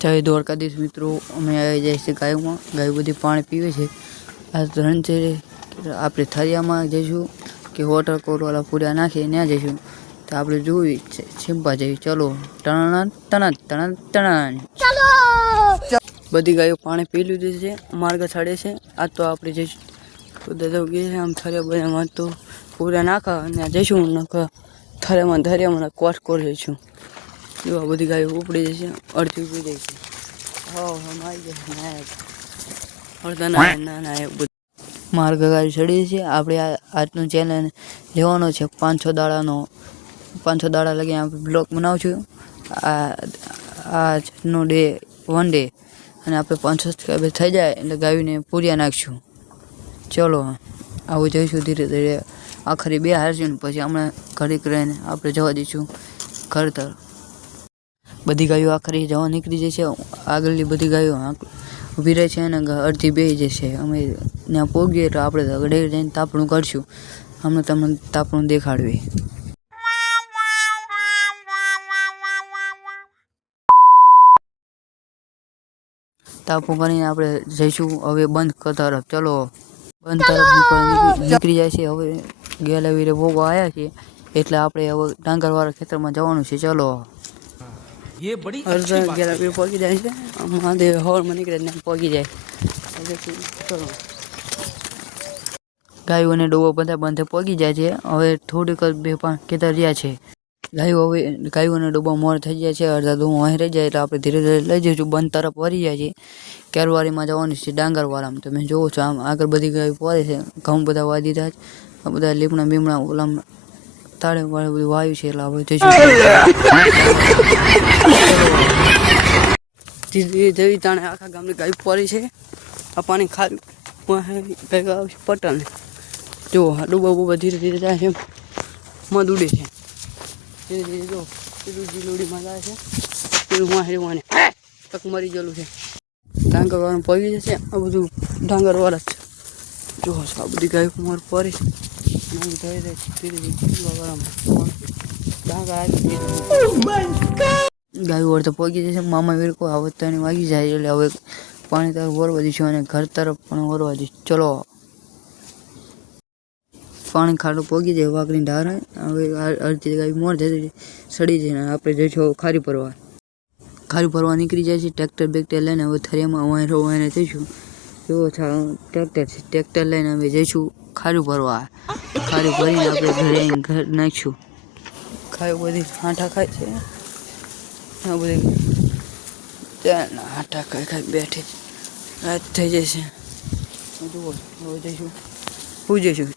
જય દ્વારકાધીશ મિત્રો, અમે આવી જાય છે ગાયોમાં. ગાયો બધી પાણી પીવે છે. આ ધરણ છે. આપણે થરિયામાં જઈશું કે વોટરકોટવાળા પૂરા નાખી ત્યાં જઈશું. તો આપણે જોવી સિમ્પા જઈએ. ચલો ટણા ટણા ટણા ટણા. બધી ગાયો પાણી પી લીધું છે. માર્ગ છાડે છે. આ તો આપણે જઈશું દાદા ગયા છે આમ થરિયા બધામાં તો પૂરા નાખા અને જઈશું થરિયામાં કોટ જઈશું. જો આ બધી ગાયો ઉપડી જશે, અડધી ઉપડી જાય છે. અડધા ના માર્ગ ગાડી ચડી છે. આપણે આજનું ચેનલ લેવાનો છે 500 દાડાનો. 500 દાડા લગી આપણે બ્લોગ બનાવશું. આજનો ડે 1 ડે અને આપણે 500 સબસ્ક્રાઈબર થઈ જાય એટલે ગાયોને પૂર્યા નાખશું. ચલો આવું જઈશું ધીરે ધીરે. આખરી 2 હારશું ને પછી હમણાં ઘડીક રહીને આપણે જવા દઈશું ઘર તરફ. બધી ગાયો આખરી જવા નીકળી જશે. આગળની બધી ગાયો ઊભી રહે છે અને અડધી બેસી જશે. અમે ત્યાં પહોંચીએ તો આપણે ઘડે જઈને તાપણું કરશું. અમને તમને તાપણું દેખાડવી. તાપણું કરીને આપણે જઈશું હવે બંધ તરફ. ચલો બંધ તરફ નીકળી જાય છે. હવે ગેલાવીરે ભોગો આવ્યા છે એટલે આપણે હવે ડાંગરવાળા ખેતરમાં જવાનું છે. ચલો ગેલાવીર પહોંચી જાય છે. મહાદેવ હવારમાં નીકળે ને પહોંચી જાય. ચલો ગાયો અને ડોબો બધા બંધે પહોંચી જાય છે. હવે થોડીક જ 2-5 ખેતર રહ્યા છે. ગાયો અને ડોબા મોર થઈ જાય છે. અડધા દો અહીં રહી જાય એટલે આપણે ધીરે ધીરે લઈ જઈશું. બંધ તરફ વળી જાય છે. કેરવારીમાં જવાનું છે ડાંગરવાળામાં. તમે જોવો છો આમ આગળ બધી ગાયો પડે છે. ઘઉં બધા વાવી દીધા છે. આ બધા લીમડા બીમડા ઓલા તાળે વાળે બધું વાયુ છે એટલે આપણે જઈશું. જેવી તાણે આખા ગામની ગાય પડી છે. આ પાણી ખારું ભેગા આવશે પટલ. જો ડૂબા બૂબા ધીરે ધીરે જાય છે. મધ ઉડે છે ધીરે ધીરે. જો પેલું જીલોડીમાં જાય છે. પેલું માહેરવાને તક મરી ગયેલું છે. ડાંગરવાળા પડી જશે. આ બધું ડાંગરવાળા જ જો આ બધી ગાય મોર પડી છે. ધીરે ગાયો અડધો પહોંચી જશે. મામા વીરકો હવે ત્રણ વાગી જાય એટલે હવે પાણી તરફ વરવા દઈશું અને ઘર તરફ પણ વરવા દઈશું. ચલો પાણી ખાડું પહોંચી જાય વાઘની ઢાર. હવે અડધી ગાય મોર જતી સડી જાય. આપણે જઈશું ખારી ભરવા નીકળી જાય છે. ટ્રેક્ટર બેક્ટર લઈને હવે થરિયામાં વાયને જઈશું. જો ટ્રેક્ટર છે. ટ્રેક્ટર લઈને હવે જઈશું ખારું ભરવા. ખારું ભરીને આપણે ઘર નાખીશું. ખાયું બધી આંટા ખાય છે. આ બધી આંટા ખાઈ બેઠે રાત થઈ જશે. જુઓ હવે જઈશું હું જઈશું